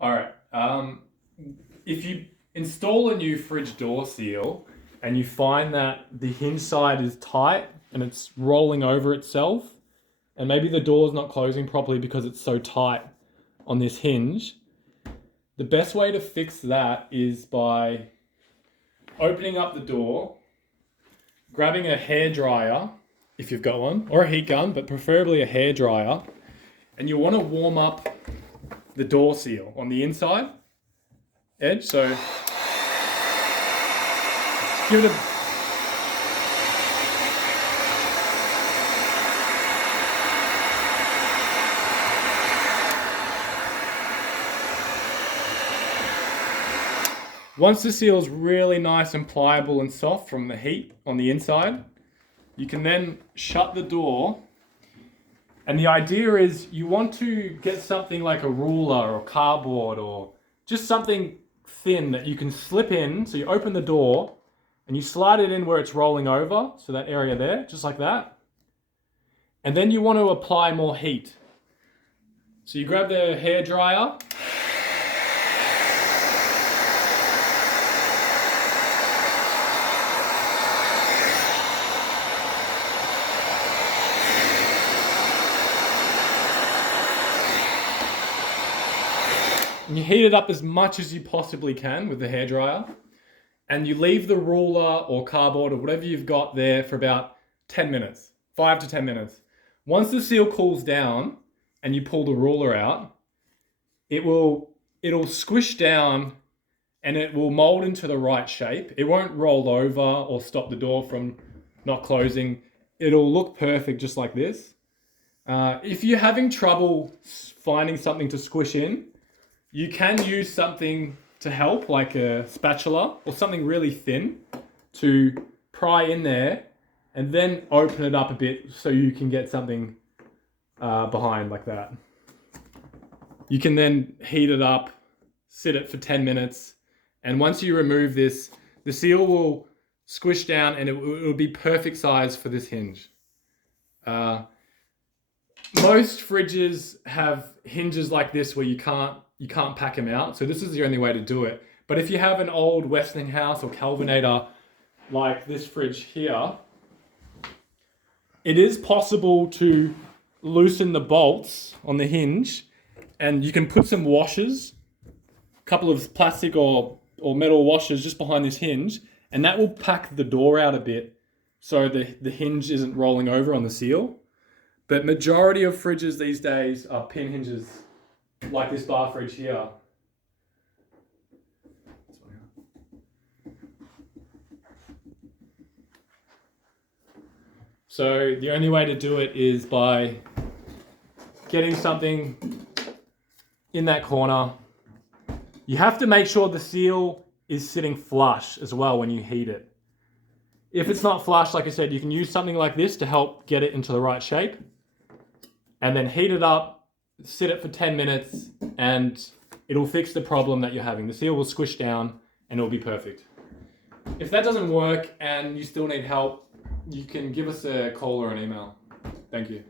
All right. If you install a new fridge door seal and you find that the hinge side is tight and it's rolling over itself, and maybe the door's not closing properly because it's so tight on this hinge, the best way to fix that is by opening up the door, grabbing a hairdryer, if you've got one, or a heat gun, but preferably a hairdryer, and you want to warm up the door seal on the inside edge. So give it a Once the seal is really nice and pliable and soft from the heat on the inside, you can then shut the door. And the idea is you want to get something like a ruler or cardboard or just something thin that you can slip in. So you open the door and you slide it in where it's rolling over. So that area there, just like that. And then you want to apply more heat. So you grab the hairdryer. And you heat it up as much as you possibly can with the hairdryer. And you leave the ruler or cardboard or whatever you've got there for about 10 minutes, 5 to 10 minutes. Once the seal cools down and you pull the ruler out, it'll squish down and it will mold into the right shape. It won't roll over or stop the door from not closing. It'll look perfect just like this. If you're having trouble finding something to squish in, you can use something to help, like a spatula or something really thin to pry in there and then open it up a bit so you can get something behind like that. You can then heat it up, sit it for 10 minutes, and once you remove this, the seal will squish down and it will be perfect size for this hinge. Most fridges have hinges like this where you can't pack them out. So this is the only way to do it. But if you have an old Westinghouse or Kelvinator like this fridge here, it is possible to loosen the bolts on the hinge and you can put some washers, a couple of plastic or metal washers just behind this hinge, and that will pack the door out a bit so the hinge isn't rolling over on the seal. But majority of fridges these days are pin hinges, like this bar fridge here. So the only way to do it is by getting something in that corner. You have to make sure the seal is sitting flush as well when you heat it. If it's not flush, like I said, you can use something like this to help get it into the right shape. And then heat it up, sit it for 10 minutes, and it'll fix the problem that you're having. The seal will squish down and it'll be perfect. If that doesn't work and you still need help, you can give us a call or an email. Thank you.